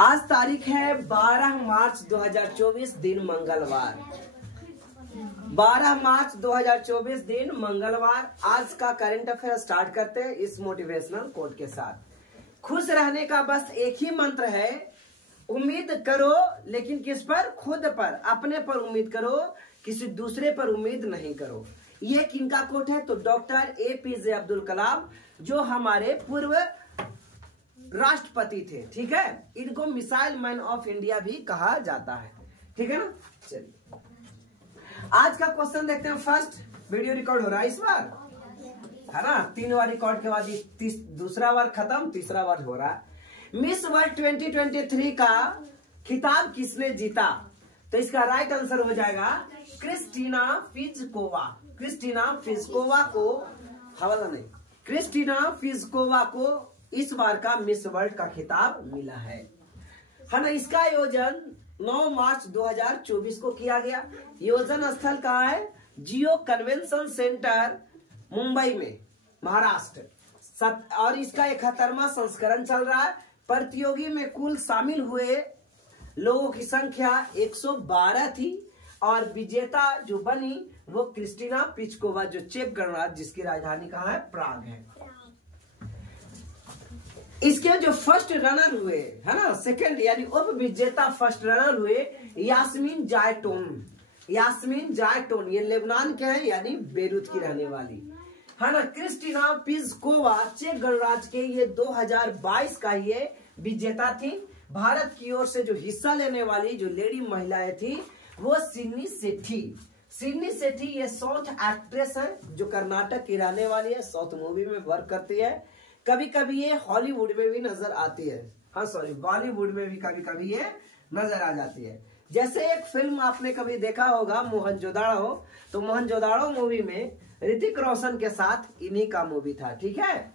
आज तारीख है 12 मार्च 2024, दिन मंगलवार। 12 मार्च 2024 दिन मंगलवार। आज का करंट अफेयर स्टार्ट करते हैं इस मोटिवेशनल कोट के साथ। खुश रहने का बस एक ही मंत्र है, उम्मीद करो लेकिन किस पर? खुद पर, अपने पर उम्मीद करो, किसी दूसरे पर उम्मीद नहीं करो। ये किनका कोट है? तो डॉक्टर APJ अब्दुल कलाम, जो हमारे पूर्व राष्ट्रपति थे। ठीक है, इनको मिसाइल मैन ऑफ इंडिया भी कहा जाता है। ठीक है ना। चलिए आज का क्वेश्चन देखते हैं। फर्स्ट वीडियो रिकॉर्ड हो रहा है इस बार, है ना। 3 बार रिकॉर्ड के बाद दूसरा बार खत्म, तीसरा बार हो रहा है। मिस वर्ल्ड 2023 का खिताब किसने जीता? तो इसका राइट आंसर हो जाएगा क्रिस्टीना प्लिस्कोवा। क्रिस्टीना प्लिस्कोवा को, हवाला नहीं, क्रिस्टीना प्लिस्कोवा को इस बार का मिस वर्ल्ड का खिताब मिला है ना। इसका आयोजन 9 मार्च 2024 को किया गया। आयोजन स्थल कहाँ है? जियो कन्वेंशन सेंटर, मुंबई में, महाराष्ट्र। और इसका 71वां संस्करण चल रहा है। प्रतियोगी में कुल शामिल हुए लोगों की संख्या 112 थी और विजेता जो बनी वो क्रिस्टीना प्लिस्कोवा, जो चेक गणराज्य, जिसकी राजधानी कहाँ है? प्राग है। इसके जो फर्स्ट रनर हुए, है ना, सेकंड यानी उप विजेता फर्स्ट रनर हुए यास्मीन जायटोन। यास्मीन जायटोन ये लेबनान के हैं, यानी बेरूत की रहने वाली, है ना। क्रिस्टीना प्लिस्कोवा चेक गणराज्य के ये 2022 का ये विजेता थी। भारत की ओर से जो हिस्सा लेने वाली जो लेडी महिलाएं थी वो सिडनी सेठी। सिडनी सेठी ये साउथ एक्ट्रेस है जो कर्नाटक की रहने वाली है, साउथ मूवी में वर्क करती है। कभी कभी ये हॉलीवुड में भी नजर आती है, हाँ सॉरी बॉलीवुड में भी कभी कभी ये नजर आ जाती है। जैसे एक फिल्म आपने कभी देखा होगा मोहनजोदाड़ो, तो मोहनजोदाड़ो मूवी में ऋतिक रोशन के साथ इन्हीं का मूवी था। ठीक है।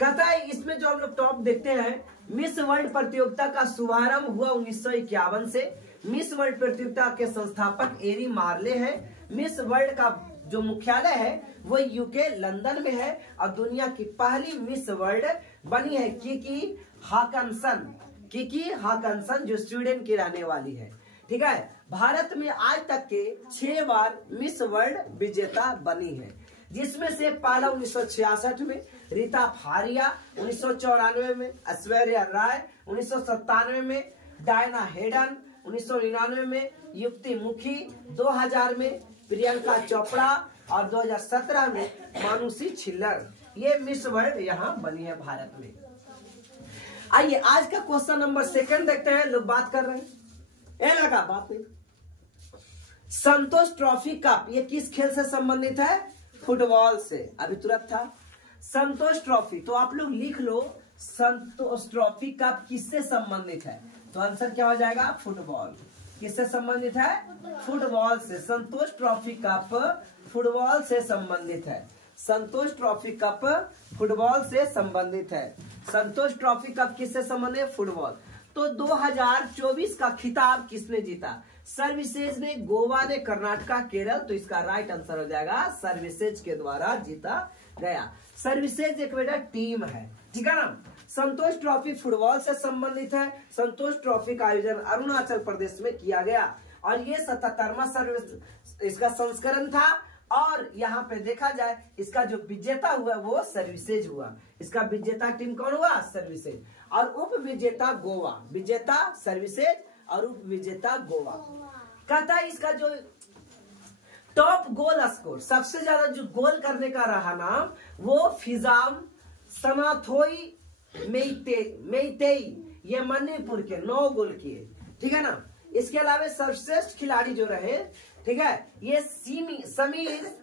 कहता है इसमें जो हम लोग टॉप देखते हैं, मिस वर्ल्ड प्रतियोगिता का शुभारंभ हुआ 1951 से। मिस वर्ल्ड प्रतियोगिता के संस्थापक एरी मार्ले हैं। मिस वर्ल्ड का जो मुख्यालय है वो यूके लंदन में है और दुनिया की पहली मिस वर्ल्ड बनी है किकी हाकनसन। किकी हाकनसन जो स्वीडन की रहने वाली है। ठीक है। भारत में आज तक के 6 बार मिस वर्ल्ड विजेता बनी है, जिसमें से पहला 1966 में रीता फारिया, 1994 में ऐश्वर्या राय, 1997 में डायना हेडन, 1999 में युक्ति मुखी, 2000 में प्रियंका चोपड़ा और 2017 में मानुषी छिल्लर। ये मिस वर्ल्ड यहाँ बनी है भारत में। आइए आज का क्वेश्चन नंबर 2 देखते हैं। लोग बात कर रहे हैं, ए लगा बात नहीं। संतोष ट्रॉफी कप ये किस खेल से संबंधित है? फुटबॉल से। अभी तुरंत था संतोष ट्रॉफी, तो आप लोग लिख लो संतोष ट्रॉफी कप किससे संबंधित है? तो आंसर क्या हो जाएगा? फुटबॉल। किससे संबंधित है? फुटबॉल से। संतोष ट्रॉफी कप फुटबॉल से संबंधित है। संतोष ट्रॉफी कप फुटबॉल से संबंधित है। संतोष ट्रॉफी कप किससे संबंधित है? फुटबॉल। तो 2024 का खिताब किसने जीता? सर्विसेज ने, गोवा ने, कर्नाटका, केरल। तो इसका राइट आंसर हो जाएगा सर्विसेज के द्वारा जीता गया। सर्विसेज एक बेटा टीम है। ठीक है ना। संतोष ट्रॉफी फुटबॉल से संबंधित है। संतोष ट्रॉफी का आयोजन अरुणाचल प्रदेश में किया गया और ये 77वां इसका संस्करण था। और यहाँ पे देखा जाए इसका जो विजेता हुआ वो सर्विसेज हुआ। इसका विजेता टीम कौन हुआ? सर्विसेज। और उप विजेता गोवा। विजेता सर्विसेज और उप विजेता गोवा। कहता है इसका जो टॉप गोल स्कोर, सबसे ज्यादा जो गोल करने का रहा नाम, वो फिजाम सनाथोई मेइतेई, ये मणिपुर के 9 गोल किए। ठीक है ना। इसके अलावा सर्वश्रेष्ठ खिलाड़ी जो रहे, ठीक है, ये समीर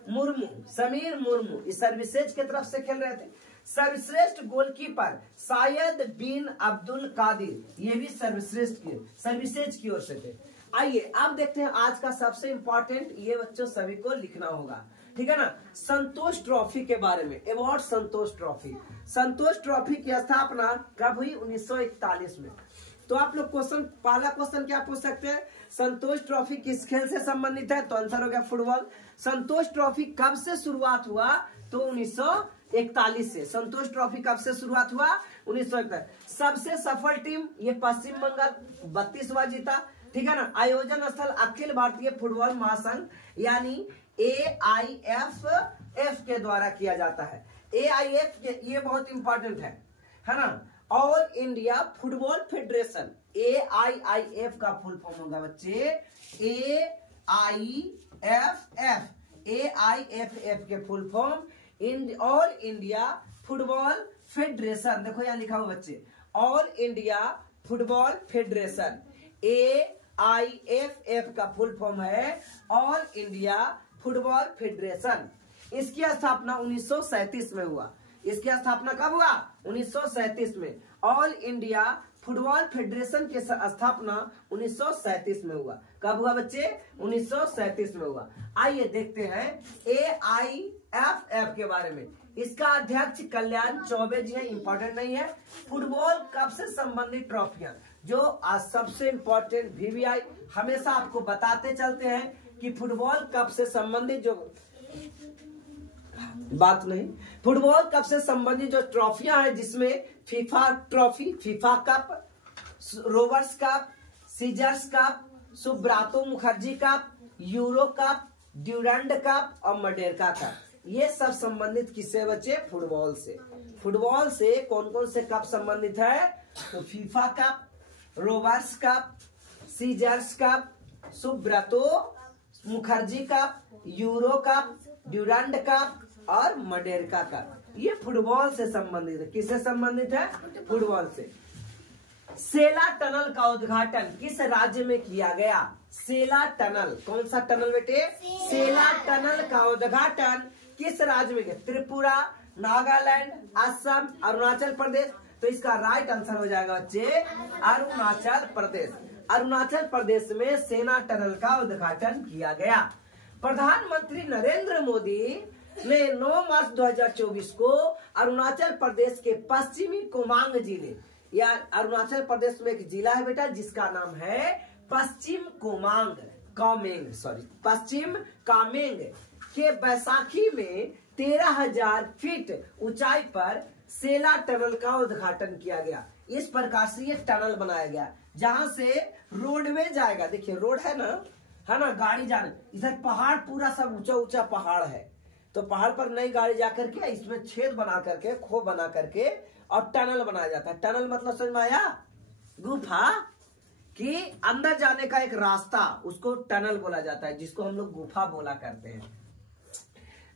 मुर्मू इस सर्विसेज के तरफ से खेल रहे थे। सर्वश्रेष्ठ गोलकीपर शायद बिन अब्दुल कादिर, ये भी सर्विसेज की ओर से थे। आइए अब देखते हैं आज का सबसे इंपॉर्टेंट, ये बच्चों सभी को लिखना होगा। ठीक है ना। संतोष ट्रॉफी के बारे में, अवार्ड संतोष ट्रॉफी। संतोष ट्रॉफी की स्थापना कब हुई? 1941 में। तो आप लोग पहला क्वेश्चन क्या पूछ सकते हैं? संतोष ट्रॉफी किस खेल से संबंधित है? तो आंसर हो गया फुटबॉल। संतोष ट्रॉफी कब से शुरुआत हुआ? तो 1941 से। संतोष ट्रॉफी कब से शुरुआत हुआ? 1941। सबसे सफल टीम ये पश्चिम बंगाल 32वां जीता, ठीक है ना। आयोजन स्थल अखिल भारतीय फुटबॉल महासंघ यानी AIFF के द्वारा किया जाता है। AIF ये बहुत इंपॉर्टेंट है ना। All India football federation, AIIF का फुल फॉर्म होगा बच्चे AIFF के full form all India football federation. देखो यहाँ लिखा हुआ बच्चे, all India football federation. AIFF का फुल फॉर्म है ऑल इंडिया फुटबॉल फेडरेशन। इसकी स्थापना 1937 में हुआ। इसकी स्थापना कब हुआ? 1937 में। ऑल इंडिया फुटबॉल फेडरेशन की स्थापना 1937 में हुआ। कब हुआ बच्चे? 1937 में हुआ। आइए देखते हैं AIFF के बारे में। इसका अध्यक्ष कल्याण चौबे जी है, इंपॉर्टेंट नहीं है। फुटबॉल कप से संबंधित ट्रॉफियां जो आज सबसे इंपॉर्टेंट VVI हमेशा आपको बताते चलते हैं कि फुटबॉल कप से संबंधित जो बात नहीं, फुटबॉल कप से संबंधित जो ट्रॉफियां हैं जिसमें FIFA trophy, FIFA cup, Rovers cup, सीजर्स cup, Subroto Mukherjee cup, Euro cup, Durand cup और मडेरका कप, ये सब संबंधित किससे बच्चे? फुटबॉल से। फुटबॉल से कौन कौन से कप संबंधित है? तो फीफा कप, रोवर्स कप, सीजर्स cup, Subroto Mukherjee cup, Euro cup, Durand cup और मडेरका कप, ये फुटबॉल से संबंधित है। किससे संबंधित है? फुटबॉल से। सेला टनल का उद्घाटन किस राज्य में किया गया? सेला टनल, कौन सा टनल बेटे? सेला टनल का उद्घाटन किस राज्य में किया? त्रिपुरा, नागालैंड, असम, अरुणाचल प्रदेश। तो इसका राइट आंसर हो जाएगा बच्चे अरुणाचल प्रदेश। अरुणाचल प्रदेश में सेना टनल का उद्घाटन किया गया। प्रधानमंत्री नरेंद्र मोदी ने 9 मार्च 2024 को अरुणाचल प्रदेश के पश्चिमी कोमांग जिले, या अरुणाचल प्रदेश में एक जिला है बेटा जिसका नाम है पश्चिम पश्चिम कामेंग के बैसाखी में 13,000 फीट ऊंचाई पर सेला टनल का उद्घाटन किया गया। इस प्रकार से ये टनल बनाया गया जहां से रोडवे जाएगा। देखिए रोड है ना गाड़ी जाने, इधर पहाड़ पूरा सब ऊंचा ऊंचा पहाड़ है, तो पहाड़ पर नई गाड़ी जाकर के इसमें छेद बना करके, खोप बना करके और टनल बनाया जाता है। टनल मतलब समझ में आया? गुफा कि अंदर जाने का एक रास्ता, उसको टनल बोला जाता है, जिसको हम लोग गुफा बोला करते हैं।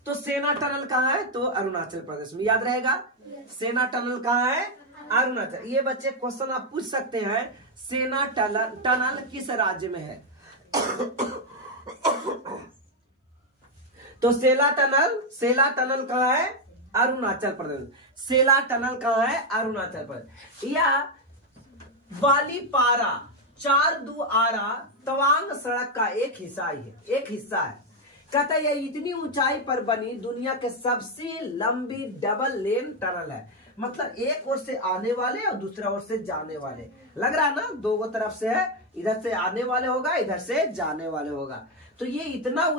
तो सेना टनल कहाँ है? तो अरुणाचल प्रदेश में, याद रहेगा। सेना टनल कहाँ है? अरुणाचल। ये बच्चे क्वेश्चन आप पूछ सकते हैं, सेना टनल किस राज्य में है? तो सेला टनल कहाँ है? अरुणाचल प्रदेश। सेला टनल कहाँ है? अरुणाचल प्रदेश। या बालीपारा 4 आरा तवांग सड़क का एक हिस्सा है। कहता है ये इतनी ऊंचाई पर बनी दुनिया के सबसे लंबी डबल लेन टनल है। मतलब एक ओर से आने वाले और दूसरा ओर से जाने वाले, लग रहा ना, दो तरफ से है, इधर से आने वाले होगा, इधर से जाने वाले होगा। तो ये इतना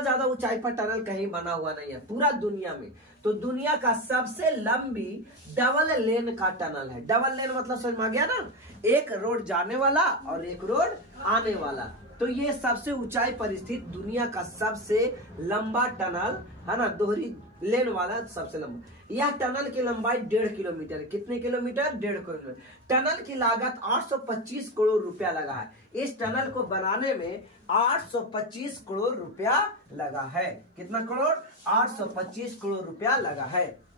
ज्यादा ऊंचाई पर टनल कहीं बना हुआ नहीं है पूरा दुनिया में। तो दुनिया का सबसे लंबी डबल लेन का टनल है। डबल लेन मतलब समझ में आ गया ना, एक रोड जाने वाला और एक रोड आने वाला। तो ये सबसे ऊंचाई पर स्थित दुनिया का सबसे लंबा टनल है ना, दोहरी लेन वाला सबसे लंबा। यह टनल की लंबाई 1.5 किलोमीटर। कितने किलोमीटर? 1.5 किलोमीटर। टनल की लागत 825 करोड़ रुपया लगा है। इस टनल को बनाने में 825 करोड़ रुपया लगा है। कितना करोड़? 825 करोड़ रुपया लगा है।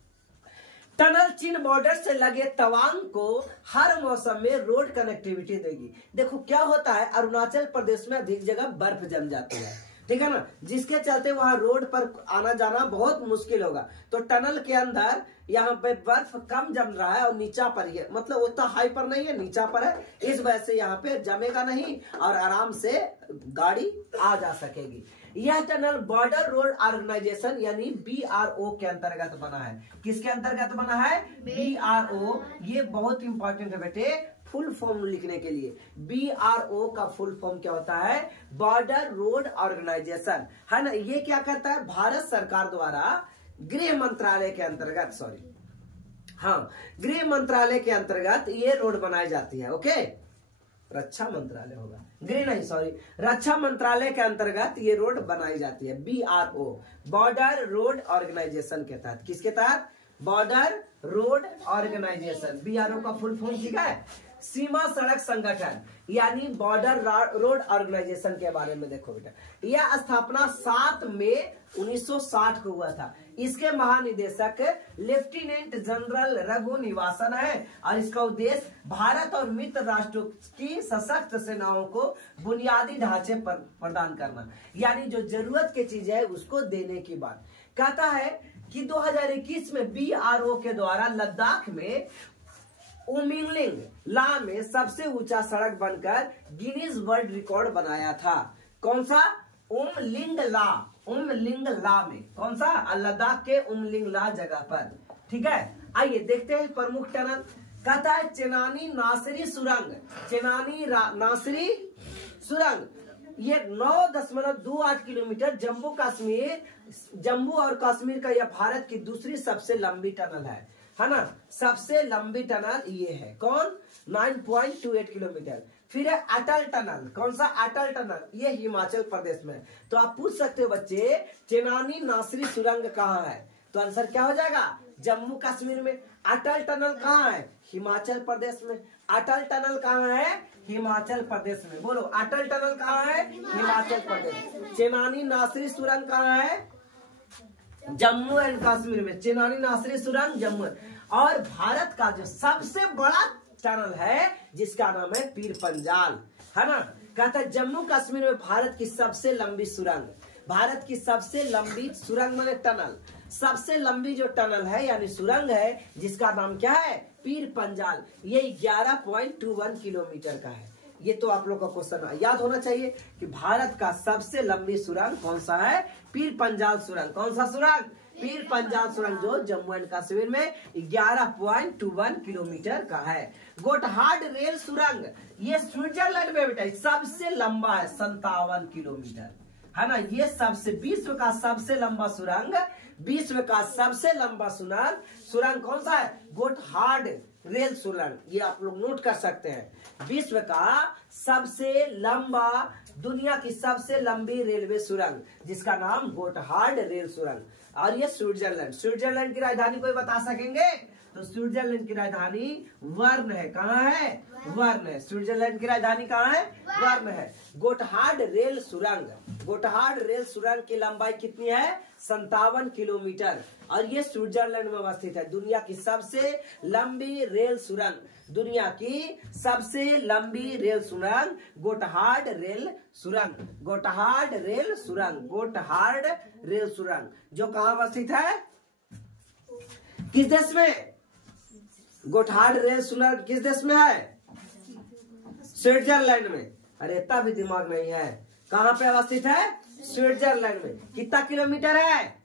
टनल चीन बॉर्डर से लगे तवांग को हर मौसम में रोड कनेक्टिविटी देगी। देखो क्या होता है, अरुणाचल प्रदेश में अधिक जगह बर्फ जम जाती है, ठीक है ना, जिसके चलते वहां रोड पर आना जाना बहुत मुश्किल होगा। तो टनल के अंदर यहाँ पे बर्फ कम जम रहा है और नीचा पर ही है, मतलब उतना हाई पर नहीं है, नीचा पर है, इस वजह से यहाँ पे जमेगा नहीं और आराम से गाड़ी आ जा सकेगी। यह टनल बॉर्डर रोड ऑर्गेनाइजेशन यानी BRO के अंतर्गत बना है। किसके अंतर्गत बना है? BRO। ये बहुत इंपॉर्टेंट है बेटे फुल फॉर्म लिखने के लिए। BRO का फुल फॉर्म क्या होता है? बॉर्डर रोड ऑर्गेनाइजेशन, है ना। ये क्या करता है? भारत सरकार द्वारा गृह मंत्रालय के अंतर्गत, सॉरी हाँ, गृह मंत्रालय के अंतर्गत ये रोड बनाई जाती है। ओके, रक्षा मंत्रालय होगा, गृह नहीं सॉरी, रक्षा मंत्रालय के अंतर्गत ये रोड बनाई जाती है। BRO, बॉर्डर रोड ऑर्गेनाइजेशन के तहत। किसके तहत? बॉर्डर रोड ऑर्गेनाइजेशन, BRO का फुल फॉर्म ठीक है, सीमा सड़क संगठन, यानी बॉर्डर रोड ऑर्गेनाइजेशन के बारे में देखो बेटा। यह स्थापना 7 मई 1960 को हुआ था। इसके महानिदेशक लेफ्टिनेंट जनरल रघु निवासन है और इसका उद्देश्य भारत और मित्र राष्ट्रों की सशस्त्र सेनाओं को बुनियादी ढांचे पर प्रदान करना, यानी जो जरूरत की चीज है उसको देने की बात। कहता है कि 2021 में BRO के द्वारा लद्दाख में उमिंगलिंग ला में सबसे ऊंचा सड़क बनकर गिनीज वर्ल्ड रिकॉर्ड बनाया था। कौन सा? उमलिंग ला में, कौन सा? लद्दाख के उमलिंग ला जगह पर। ठीक है, आइए देखते हैं प्रमुख टनल। कहता है चेनानी नासरी सुरंग, चेनानी नासरी सुरंग, ये 9.28 किलोमीटर जम्मू और कश्मीर का यह भारत की दूसरी सबसे लंबी टनल है ना। सबसे लंबी टनल ये है, कौन? 9.28 किलोमीटर। फिर है अटल टनल, कौन सा? अटल टनल, ये हिमाचल प्रदेश में। तो आप पूछ सकते हो बच्चे चेनानी नासरी सुरंग कहाँ है, तो आंसर क्या हो जाएगा? जम्मू कश्मीर में। अटल टनल कहाँ है? हिमाचल प्रदेश में। अटल टनल कहाँ है? हिमाचल प्रदेश में। बोलो, अटल टनल कहाँ है? हिमाचल प्रदेश। चेनानी नासरी सुरंग कहाँ है? जम्मू एंड कश्मीर में। चेनानी नासरी सुरंग जम्मू। और भारत का जो सबसे बड़ा टनल है जिसका नाम है पीर पंजाल, है ना। कहता है जम्मू कश्मीर में भारत की सबसे लंबी सुरंग, भारत की सबसे लंबी सुरंग माने टनल, सबसे लंबी जो टनल है यानी सुरंग है जिसका नाम क्या है? पीर पंजाल। ये 11.21 किलोमीटर का है। ये तो आप लोग का क्वेश्चन याद होना चाहिए कि भारत का सबसे लंबी सुरंग कौन सा है? पीर पंजाल सुरंग। कौन सा सुरंग? पीर पंजाल सुरंग, जो जम्मू एंड कश्मीर में 11.21 किलोमीटर का है। गोटहार्ड रेल सुरंग, ये स्विट्जरलैंड में बेटा सबसे लंबा है, 57 किलोमीटर, है ना। ये सबसे विश्व का सबसे लंबा सुरंग, विश्व का सबसे लंबा सुरंग कौन सा है? गोटहार्ड रेल सुरंग। ये आप लोग नोट कर सकते हैं। विश्व का सबसे लंबा, दुनिया की सबसे लंबी रेलवे सुरंग जिसका नाम गोटहार्ड रेल सुरंग। और ये स्विट्जरलैंड की राजधानी कोई बता सकेंगे? तो स्विट्जरलैंड की राजधानी वर्न है। कहाँ है? वर्न है। स्विट्जरलैंड की राजधानी कहाँ है? वर्न है। गोटहार्ड रेल सुरंग, गोटहार्ड रेल सुरंग की लंबाई कितनी है? 57 किलोमीटर और ये स्विट्जरलैंड में अवस्थित है। दुनिया की सबसे लंबी रेल सुरंग, दुनिया की सबसे लंबी रेल सुरंग गोटहार्ड रेल सुरंग, गोटहार्ड रेल सुरंग, गोटहार्ड रेल सुरंग, जो कहाँ अवस्थित है? किस देश में? गोटहार्ड रेल सुरंग किस देश में है? स्विट्जरलैंड में। अरे इतना भी दिमाग नहीं है। कहाँ पे अवस्थित है? स्विट्जरलैंड में। कितना किलोमीटर है?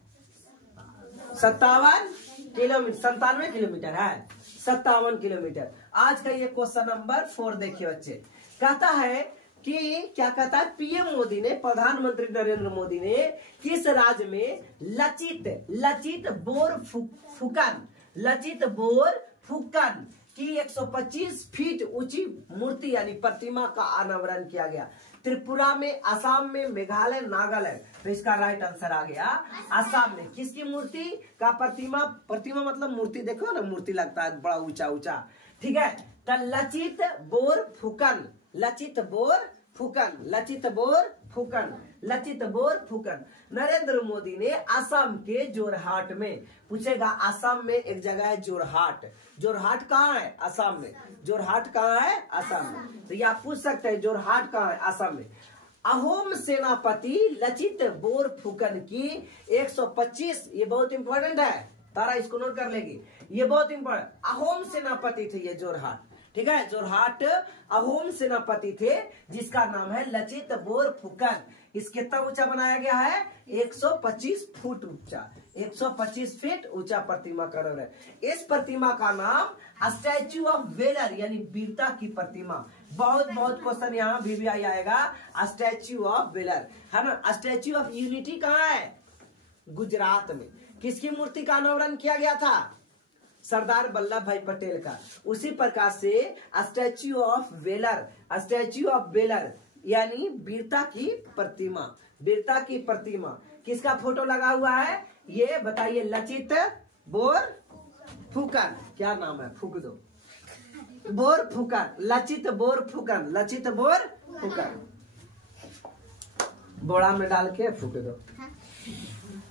97 किलोमीटर है, 57 किलोमीटर। आज का ये क्वेश्चन नंबर 4 देखिए बच्चे। कहता है कि क्या कहता है? पीएम मोदी ने, प्रधानमंत्री नरेंद्र मोदी ने किस राज्य में लचित बोर फुकन की 125 फीट ऊंची मूर्ति यानी प्रतिमा का अनावरण किया गया? त्रिपुरा में, असम में, मेघालय, नागालैंड। तो इसका राइट आंसर आ गया असम में। किसकी मूर्ति का प्रतिमा मतलब मूर्ति, देखो ना, मूर्ति लगता है बड़ा ऊंचा ऊंचा। ठीक है, तो लचित बोर फुकन। नरेंद्र मोदी ने असम के जोरहाट में, पूछेगा असम में एक जगह है जोरहाट कहाँ है? असम में। जोरहाट कहाँ है? असम में। तो ये आप पूछ सकते हैं जोरहाट कहाँ है? असम में। अहोम सेनापति लचित बोर फुकन की 125, ये बहुत इंपॉर्टेंट है, तारा इसको नोट कर लेगी, ये बहुत इंपॉर्टेंट। अहोम सेनापति थे ये जोरहाट, ठीक है। जोरहाट अहोम सेनापति थे जिसका नाम है लचित बोर फुकन। इस कितना ऊंचा बनाया गया है? 125 फुट ऊंचा, 125 फीट ऊंचा प्रतिमा का है। इस प्रतिमा का नाम स्टैच्यू ऑफ वेलर यानी वीरता की प्रतिमा। बहुत क्वेश्चन यहाँ भी आएगा। स्टैच्यू ऑफ वेलर, है ना। स्टैच्यू ऑफ यूनिटी कहाँ है? गुजरात में। किसकी मूर्ति का अनावरण किया गया था? सरदार वल्लभ भाई पटेल का। उसी प्रकार से statue of velar, statue of velar यानी वीरता की प्रतिमा, वीरता की प्रतिमा किसका फोटो लगा हुआ है? ये बताइए, लचित बोरफुकन। क्या नाम है? फूक दो। बोरफुकन, लचित बोरफुकन, लचित बोरफुकन। बोड़ा में डाल के फूक दो।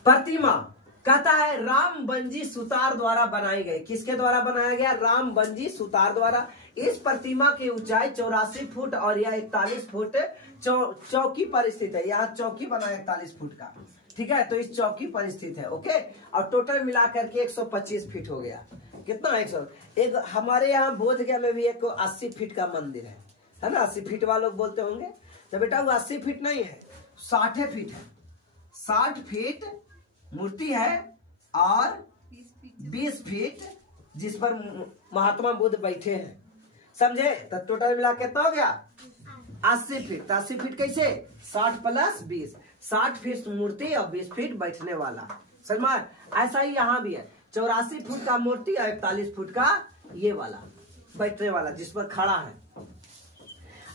प्रतिमा कहता है रामबंजी सुतार द्वारा बनाई गई। किसके द्वारा बनाया गया? रामबंजी सुतार द्वारा। इस प्रतिमा की ऊंचाई 84 फुट और यह 41 फुट चौकी पर स्थित है। यहाँ चौकी बना है 41 फुट का, ठीक है, तो इस चौकी पर स्थित है। ओके, और टोटल मिलाकर के 125 फीट हो गया। कितना? 100। एक हमारे यहाँ बोधगया में भी एक 80 फीट का मंदिर है ना? 80 फीट वाले लोग बोलते होंगे, तो बेटा वो 80 फीट नहीं है, 60 फीट है। 60 फीट मूर्ति है और 20 फीट जिस पर महात्मा बुद्ध बैठे हैं, समझे? तो टोटल मिला कितना हो गया? 80 फीट। 80 फीट कैसे? 60 प्लस 20, 60 फीट मूर्ति और 20 फीट बैठने वाला। समझ में? ऐसा ही यहाँ भी है, 84 फुट का मूर्ति और 41 फुट का ये वाला बैठने वाला जिस पर खड़ा है।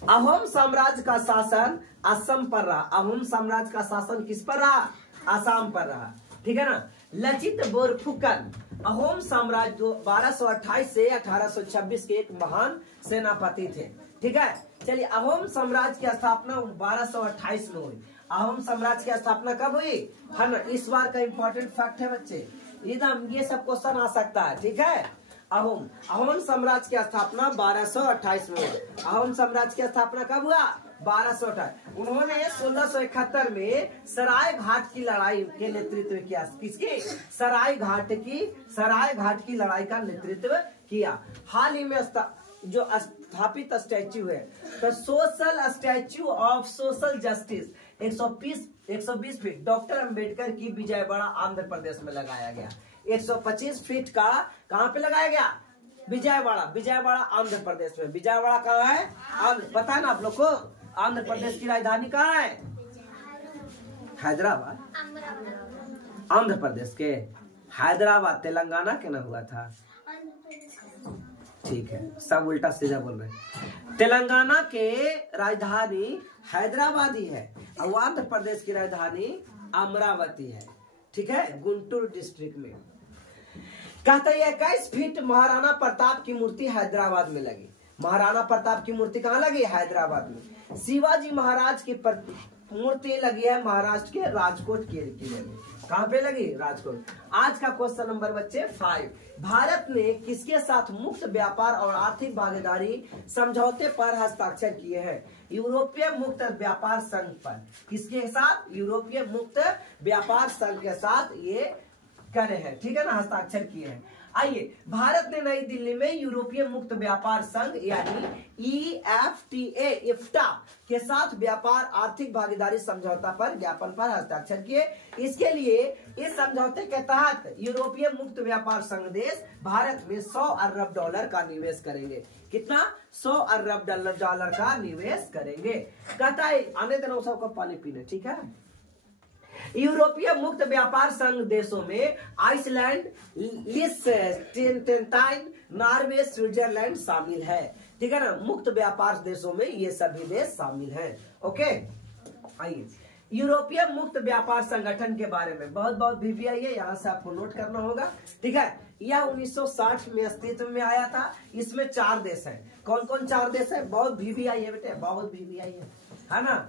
अहोम साम्राज्य का शासन असम पर रहा। अहोम साम्राज्य का शासन किस पर रहा? असम पर रहा, ठीक है ना? लचित बोरफुकन अहोम साम्राज्य 1228 से 1826 के एक महान सेनापति थे, ठीक है। चलिए, अहोम साम्राज्य की स्थापना 1228 में हुई। अहोम साम्राज्य की स्थापना कब हुई है ना? इस बार का इंपॉर्टेंट फैक्ट है बच्चे, एकदम ये सब क्वेश्चन आ सकता है, ठीक है। अहोम साम्राज्य की स्थापना 1228 में हुई। अहोम साम्राज्य की स्थापना कब हुआ? 1228। उन्होंने 1671 में सराय घाट की लड़ाई के नेतृत्व किया। किसकी? सराय घाट की लड़ाई का नेतृत्व किया। हाल ही में जो स्थापित स्टैच्यू है, तो social statue of social justice 120 feet doctor Ambedkar की विजयवाड़ा आंध्र प्रदेश में लगाया गया। 125 फीट का कहाँ पे लगाया गया? विजयवाड़ा आंध्र प्रदेश में। विजयवाड़ा कहाँ है? पता है ना आप लोग को? आंध्र प्रदेश की राजधानी कहाँ है? हैदराबाद। आंध्र प्रदेश के हैदराबाद तेलंगाना के ना हुआ था, ठीक है, सब उल्टा सीधा बोल रहे हैं। तेलंगाना के राजधानी हैदराबाद ही है और आंध्र प्रदेश की राजधानी अमरावती है, ठीक है, गुंटूर डिस्ट्रिक्ट में। कहता है 21 फीट महाराणा प्रताप की मूर्ति हैदराबाद में लगी। महाराणा प्रताप की मूर्ति कहाँ लगी? हैदराबाद में। शिवाजी महाराज की मूर्ति लगी है महाराष्ट्र के राजकोट के किले में। कहाँ पे लगी? राजकोट। आज का क्वेश्चन नंबर बच्चे 5। भारत ने किसके साथ मुक्त व्यापार और आर्थिक भागीदारी समझौते पर हस्ताक्षर किए हैं? यूरोपीय मुक्त व्यापार संघ पर। किसके साथ? यूरोपीय मुक्त व्यापार संघ के साथ ये करे हैं, ठीक है ना, हस्ताक्षर किए हैं। आइए, भारत ने नई दिल्ली में यूरोपीय मुक्त व्यापार संघ यानी EFTA के साथ व्यापार आर्थिक भागीदारी समझौता पर ज्ञापन पर हस्ताक्षर किए। इसके लिए इस समझौते के तहत यूरोपीय मुक्त व्यापार संघ देश भारत में $100 अरब का निवेश करेंगे। कितना? $100 अरब का निवेश करेंगे। कहता है, आने देना सबको पानी पीने, ठीक है। यूरोपीय मुक्त व्यापार संघ देशों में आइसलैंड, लिechtenstein, नॉर्वे, स्विट्जरलैंड शामिल है, ठीक है ना। मुक्त व्यापार देशों में ये सभी देश शामिल हैं। ओके, आइए, यूरोपीय मुक्त व्यापार संगठन के बारे में बहुत VVI है, यहाँ से आपको नोट करना होगा, ठीक है। यह 1960 में अस्तित्व में आया था। इसमें 4 देश हैं। कौन कौन 4 देश है? बहुत VVI है बेटे, बहुत VVI है ना।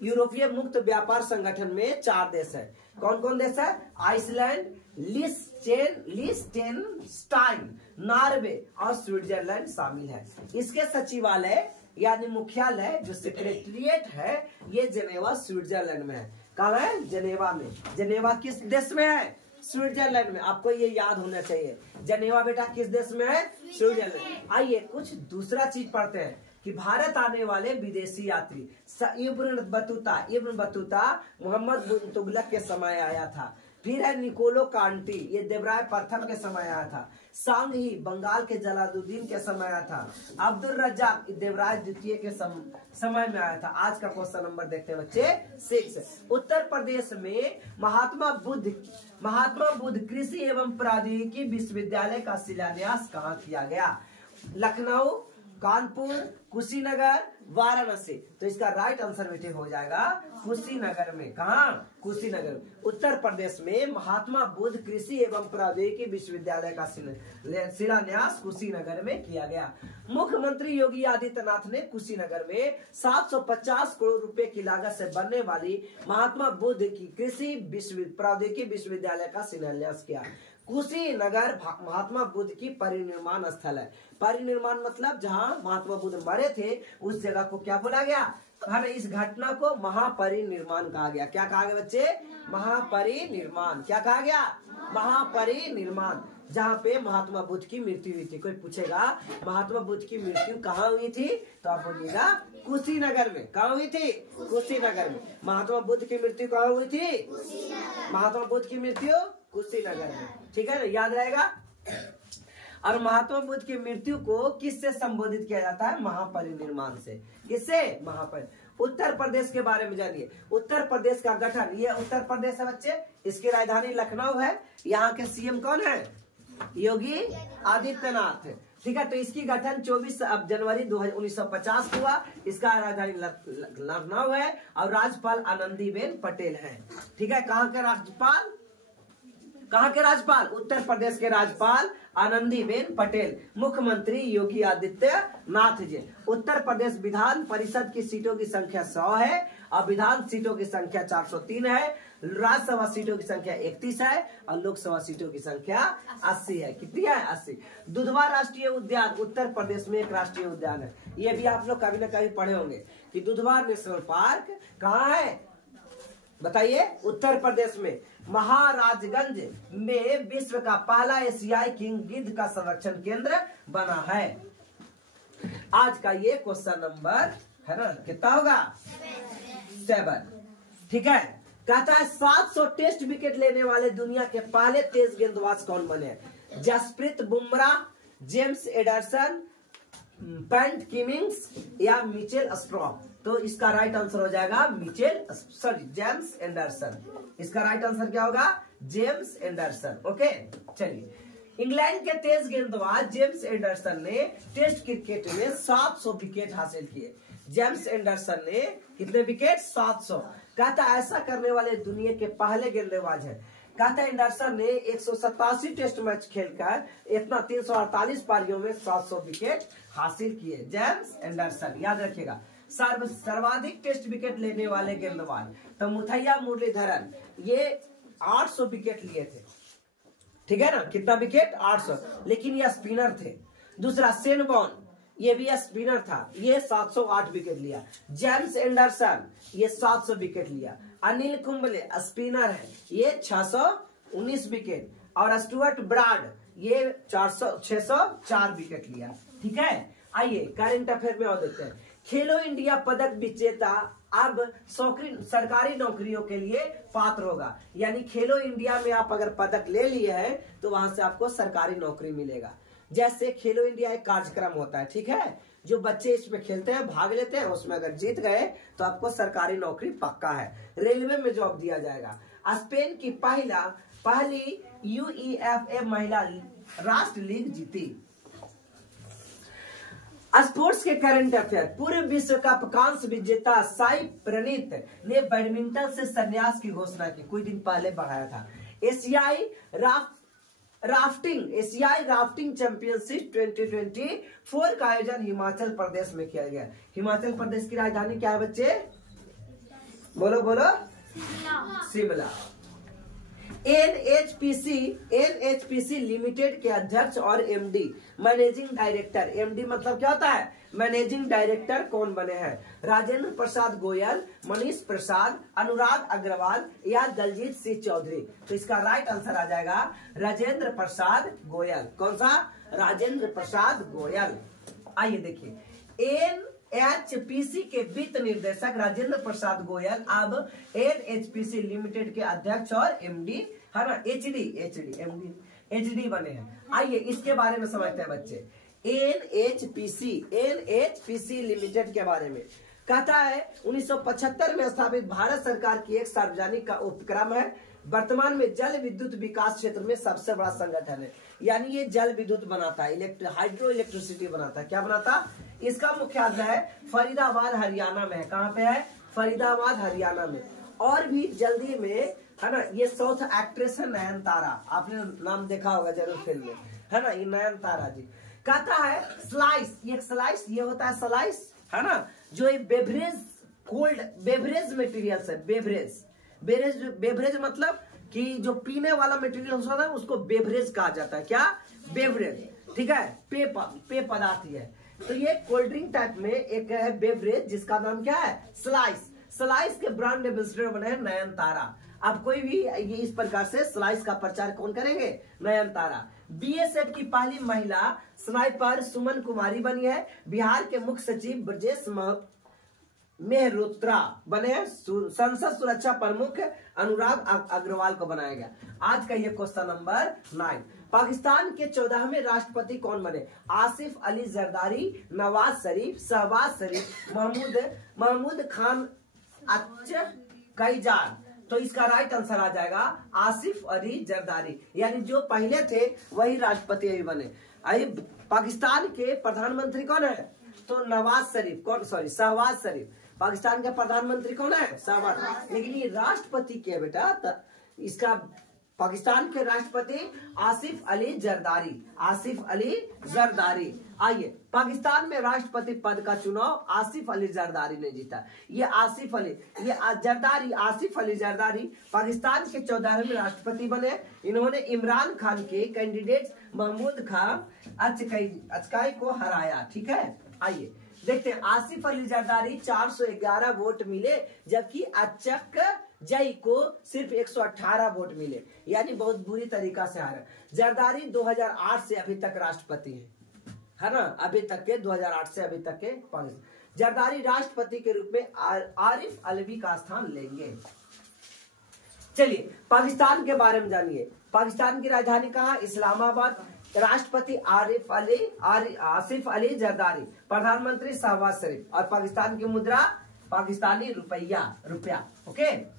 यूरोपीय मुक्त व्यापार संगठन में 4 देश है। कौन कौन देश है? आइसलैंड, लिechtenstein, नॉर्वे और स्विट्जरलैंड शामिल है। इसके सचिवालय यानी मुख्यालय जो सेक्रेटरिएट है ये जेनेवा स्विट्जरलैंड में है। कहाँ है? जेनेवा में। जेनेवा किस देश में है? स्विट्जरलैंड में। आपको ये याद होना चाहिए, जेनेवा बेटा किस देश में है? स्विट्जरलैंड। आइए कुछ दूसरा चीज पढ़ते हैं कि भारत आने वाले विदेशी यात्री इब्न बतूता मोहम्मद बिन तुगलक के समय आया था। फिर है निकोलो कांटी, ये देवराय प्रथम के समय आया था। सांग ही बंगाल के जलालुद्दीन के समय आया था। अब्दुल रज्जाक देवराय द्वितीय के समय में आया था। आज का क्वेश्चन नंबर देखते हैं बच्चे 6। उत्तर प्रदेश में महात्मा बुद्ध कृषि एवं प्रौद्योगिकी विश्वविद्यालय का शिलान्यास कहाँ किया गया? लखनऊ, कानपुर, कुशीनगर, वाराणसी। तो इसका राइट आंसर बेटे हो जाएगा कुशीनगर में। कहा? कुशीनगर। उत्तर प्रदेश में महात्मा बुद्ध कृषि एवं प्रौद्योगिकी विश्वविद्यालय का शिलान्यास कुशीनगर में किया गया। मुख्यमंत्री योगी आदित्यनाथ ने कुशीनगर में 750 करोड़ रुपए की लागत से बनने वाली महात्मा बुद्ध की कृषि प्रौद्योगिकी विश्वविद्यालय का शिलान्यास किया। कुशीनगर महात्मा बुद्ध की परिनिर्माण स्थल है। परिनिर्माण मतलब जहाँ महात्मा बुद्ध मरे थे उस जगह को क्या बोला गया? हर इस घटना को महापरिनिर्माण कहा गया। क्या कहा गया बच्चे? महापरिनिर्माण। क्या कहा गया? महापरिनिर्माण। जहाँ पे महात्मा बुद्ध की मृत्यु हुई थी। कोई पूछेगा महात्मा बुद्ध की मृत्यु कहाँ हुई थी, तो आप बोलिएगा कुशीनगर में। कहाँ हुई थी? कुशीनगर में। महात्मा बुद्ध की मृत्यु कहाँ हुई थी? महात्मा बुद्ध की मृत्यु कुशीनगर में। ठीक है ना, याद रहेगा। और महात्मा बुद्ध की मृत्यु को किससे संबोधित किया जाता है? महापरिनिर्माण से। किससे? उत्तर प्रदेश के बारे में जानिए। उत्तर प्रदेश का गठन, ये उत्तर प्रदेश है बच्चे, इसकी राजधानी लखनऊ है। यहाँ के सीएम कौन है? योगी आदित्यनाथ। ठीक है, तो इसकी गठन 24 जनवरी 1950 हुआ। इसका राजधानी लखनऊ है और राज्यपाल आनंदीबेन पटेल है। ठीक है, कहाँ के राज्यपाल? कहाँ के राज्यपाल? उत्तर प्रदेश के राज्यपाल आनंदीबेन पटेल। मुख्यमंत्री योगी आदित्यनाथ जी। उत्तर प्रदेश विधान परिषद की सीटों की संख्या 100 है और विधान सीटों की संख्या 403 है। राज्यसभा सीटों की संख्या 31 है और लोकसभा सीटों की संख्या 80 है। कितनी है? 80। दुधवा राष्ट्रीय उद्यान उत्तर प्रदेश में एक राष्ट्रीय उद्यान है। ये भी आप लोग कभी न कभी पढ़े होंगे कि दुधवा नेशनल पार्क कहाँ है? बताइए। उत्तर प्रदेश में महाराजगंज में विश्व का पहला एशियाई किंग गिद्ध का संरक्षण केंद्र बना है। आज का ये क्वेश्चन नंबर है ना, कितना होगा? 7। ठीक है, कहता है 700 टेस्ट विकेट लेने वाले दुनिया के पहले तेज गेंदबाज कौन बने? Jasprit Bumrah, James Anderson, Pat Cummins या मिचेल स्टार्क। तो इसका राइट आंसर हो जाएगा जेम्स एंडरसन। इसका राइट आंसर क्या होगा? James Anderson. ओके, चलिए। इंग्लैंड के तेज गेंदबाज जेम्स एंडरसन ने टेस्ट क्रिकेट में 700 विकेट हासिल किए। जेम्स एंडरसन ने कितने विकेट? 700। कहता ऐसा करने वाले दुनिया के पहले गेंदबाज है। कहता है एंडरसन ने 187 टेस्ट मैच खेलकर इतना 348 पारियों में 700 विकेट हासिल किए। जेम्स एंडरसन, याद रखिएगा। सर्वाधिक टेस्ट विकेट लेने वाले गेंदबाज तो मुथैया मुरलीधरन, ये 800 विकेट लिए थे। ठीक है ना, कितना विकेट? 800। लेकिन ये स्पिनर थे। दूसरा शेन वॉर्न, ये भी स्पिनर था, ये 708 विकेट लिया। जेम्स एंडरसन ये 700 विकेट लिया। अनिल कुंबले स्पिनर है, ये 619 विकेट। और स्टुअर्ट ब्राड ये 604 विकेट लिया। ठीक है, आइए करंट अफेयर में और देखते हैं। खेलो इंडिया पदक विजेता अब सरकारी नौकरियों के लिए पात्र होगा। यानी खेलो इंडिया में आप अगर पदक ले लिए हैं तो वहां से आपको सरकारी नौकरी मिलेगा। जैसे खेलो इंडिया एक कार्यक्रम होता है, ठीक है, जो बच्चे इसमें खेलते हैं, भाग लेते हैं, उसमें अगर जीत गए तो आपको सरकारी नौकरी पक्का है। रेलवे में जॉब दिया जाएगा। स्पेन की पहली UEFA महिला राष्ट्र लीग जीती। स्पोर्ट्स के करंट अफेयर। पूर्व विश्व कप कांस्य विजेता साई प्रणीत ने बैडमिंटन से संन्यास की घोषणा की, कुछ दिन पहले बढ़ाया था। एशियाई राफ्टिंग चैंपियनशिप 2024 का आयोजन हिमाचल प्रदेश में किया गया। हिमाचल प्रदेश की राजधानी क्या है बच्चे? बोलो बोलो। शिमला। NHPC लिमिटेड के अध्यक्ष और MD मैनेजिंग डायरेक्टर, MD मतलब क्या होता है? मैनेजिंग डायरेक्टर कौन बने हैं? राजेंद्र प्रसाद गोयल, मनीष प्रसाद, अनुराग अग्रवाल या दलजीत सिंह चौधरी। तो इसका राइट आंसर आ जाएगा राजेंद्र प्रसाद गोयल। कौन सा? राजेंद्र प्रसाद गोयल। आइए देखिए, NHPC के वित्त निर्देशक राजेंद्र प्रसाद गोयल अब NHPC लिमिटेड के अध्यक्ष और MD है ना, एचडी बने हैं। आइए इसके बारे में समझते हैं बच्चे। एनएचपीसी लिमिटेड के बारे में कहता है 1975 में स्थापित भारत सरकार की एक सार्वजनिक का उपक्रम है। वर्तमान में जल विद्युत विकास क्षेत्र में सबसे बड़ा संगठन है। यानी ये जल विद्युत बनाता है, हाइड्रो इलेक्ट्रिसिटी बनाता है। क्या बनाता? इसका मुख्यालय है फरीदाबाद हरियाणा में है। कहाँ पे है? फरीदाबाद हरियाणा में। और भी जल्दी में, है ना, ये साउथ एक्ट्रेस है नयनतारा, आपने नाम देखा होगा जरूर फिल्म में, है ना, ये नयनतारा जी। कहता है स्लाइस, ये स्लाइस, ये होता है स्लाइस, है ना, जो ये बेवरेज, कोल्ड बेवरेज मटेरियल्स है। बेवरेज मतलब कि जो पीने वाला मटेरियल होता है उसको बेवरेज कहा जाता है। क्या? बेवरेज, ठीक है, पेय पदार्थ है। तो ये कोल्ड ड्रिंक टाइप में एक है बेवरेज जिसका नाम क्या है? स्लाइस के ब्रांड एम्बेसडर बने हैं नयनतारा। अब कोई भी ये इस प्रकार से स्लाइस का प्रचार कौन करेंगे? नयनतारा। बीएसएफ की पहली महिला स्नाइपर सुमन कुमारी बनी है। बिहार के मुख्य सचिव ब्रजेश मेहरोत्रा बने हैं। संसद सुरक्षा प्रमुख अनुराग अग्रवाल को बनाया गया। आज का ये क्वेश्चन नंबर 9। पाकिस्तान के 14वें राष्ट्रपति कौन बने? आसिफ अली जरदारी, नवाज शरीफ, शहबाज शरीफ, महमूद खान अच्कईजार। तो इसका राइट आंसर आ जाएगा आसिफ अली जरदारी। यानी जो पहले थे वही राष्ट्रपति अभी बने। अभी पाकिस्तान के प्रधानमंत्री कौन है? तो नवाज शरीफ, शहबाज शरीफ। पाकिस्तान के प्रधानमंत्री कौन है? शहबाज। लेकिन ये राष्ट्रपति क्या बेटा? इसका पाकिस्तान के राष्ट्रपति आसिफ अली जरदारी। आइए, पाकिस्तान में राष्ट्रपति पद का चुनाव आसिफ अली जरदारी ने जीता। ये आसिफ अली जरदारी पाकिस्तान के 14वें राष्ट्रपति बने। इन्होंने इमरान खान के कैंडिडेट महमूद खान अचकाई को हराया। ठीक है, आइए देखते हैं। आसिफ अली जरदारी 411 वोट मिले, जबकि अचकजई को सिर्फ 118 वोट मिले, यानी बहुत बुरी तरीका से हारा। जरदारी 2008 से अभी तक राष्ट्रपति है ना, अभी तक के 2008 से अभी तक के जरदारी राष्ट्रपति के रूप में आरिफ अलवी का स्थान लेंगे। चलिए पाकिस्तान के बारे में जानिए। पाकिस्तान की राजधानी कहाँ? इस्लामाबाद। राष्ट्रपति आसिफ अली जरदारी, प्रधानमंत्री शहबाज शरीफ, और पाकिस्तान की मुद्रा पाकिस्तानी रुपया। ओके।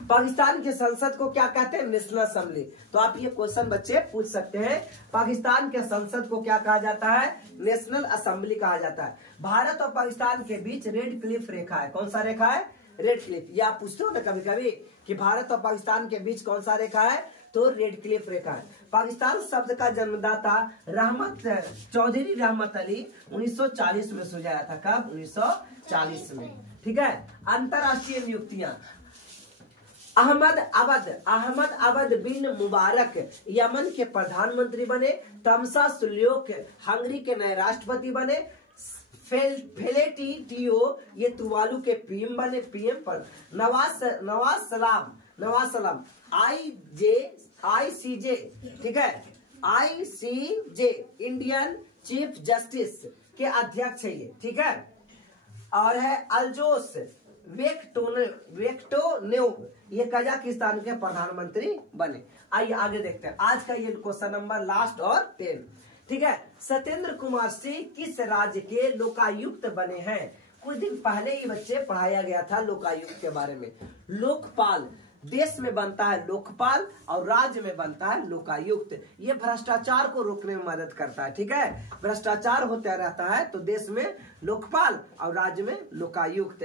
पाकिस्तान के संसद को क्या कहते हैं? National assembly. तो आप ये क्वेश्चन बच्चे पूछ सकते हैं, पाकिस्तान के संसद को क्या कहा जाता है? नेशनल असेंबली कहा जाता है। भारत और पाकिस्तान के बीच रेड क्लिफ रेखा है। कौन सा रेखा है? Red Cliff. या पूछते हो ना कभी कभी कि भारत और पाकिस्तान के बीच कौन सा रेखा है? तो रेड क्लिफ रेखा है। पाकिस्तान शब्द का जन्मदाता चौधरी रहमत अली 1940 में सुझाया था। कब? 1940 में। ठीक है। अंतरराष्ट्रीय नियुक्तियां। अहमद अबद बिन मुबारक यमन के प्रधानमंत्री बने। तमसा सुल्योक हंगरी के नए राष्ट्रपति बने। फेलेटी टियो ये तुवालू के पीएम बने। नवाज सलाम आईसीजे, ठीक है, आईसीजे इंडियन चीफ जस्टिस के अध्यक्ष है ये। ठीक है। और है अल्जोस वेक्टोनेव, ये कजाकिस्तान के प्रधानमंत्री बने। आइए आगे देखते हैं। आज का ये क्वेश्चन नंबर लास्ट और 10। ठीक है। सत्येंद्र कुमार सिंह किस राज्य के लोकायुक्त बने हैं? कुछ दिन पहले ही बच्चे पढ़ाया गया था लोकायुक्त के बारे में। लोकपाल, देश में बनता है लोकपाल और राज्य में बनता है लोकायुक्त। ये भ्रष्टाचार को रोकने में मदद करता है। ठीक है। भ्रष्टाचार होता रहता है तो देश में लोकपाल और राज्य में लोकायुक्त।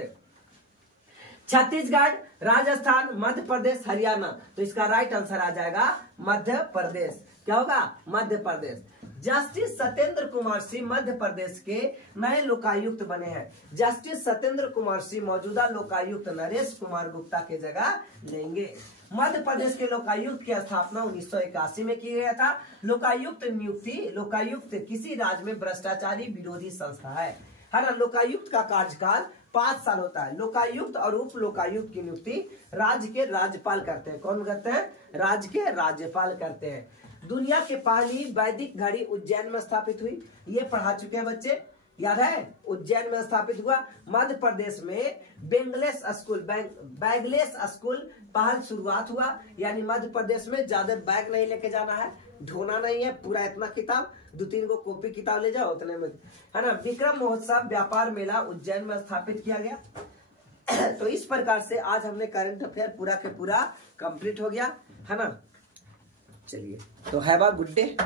छत्तीसगढ़, राजस्थान, मध्य प्रदेश, हरियाणा। तो इसका राइट आंसर आ जाएगा मध्य प्रदेश। क्या होगा? मध्य प्रदेश। जस्टिस सत्येंद्र कुमार सिंह मध्य प्रदेश के नए लोकायुक्त बने हैं। जस्टिस सत्येंद्र कुमार सिंह मौजूदा लोकायुक्त नरेश कुमार गुप्ता के जगह लेंगे। मध्य प्रदेश के लोकायुक्त की स्थापना 1981 में किया गया था। लोकायुक्त किसी राज्य में भ्रष्टाचारी विरोधी संस्था है ना। लोकायुक्त का कार्यकाल 5 साल होता है। लोकायुक्त और उप लोकायुक्त की नियुक्ति राज्य के राज्यपाल करते हैं। कौन करते हैं? राज्य के राज्यपाल करते हैं। दुनिया की पहली वैदिक घड़ी उज्जैन में स्थापित हुई। ये पढ़ा चुके हैं बच्चे। याद है, उज्जैन में स्थापित हुआ। मध्य प्रदेश में बैगलेस स्कूल पहल शुरुआत हुआ, यानी मध्य प्रदेश में ज्यादा बैग नहीं लेके जाना है, ढोना नहीं है, पूरा इतना किताब 2-3 को कॉपी किताब ले जाओ उतने में, है ना। विक्रम महोत्सव व्यापार मेला उज्जैन में स्थापित किया गया। तो इस प्रकार से आज हमने करंट अफेयर पूरा के पूरा कंप्लीट हो गया, है ना। चलिए, तो हैव अ गुड डे।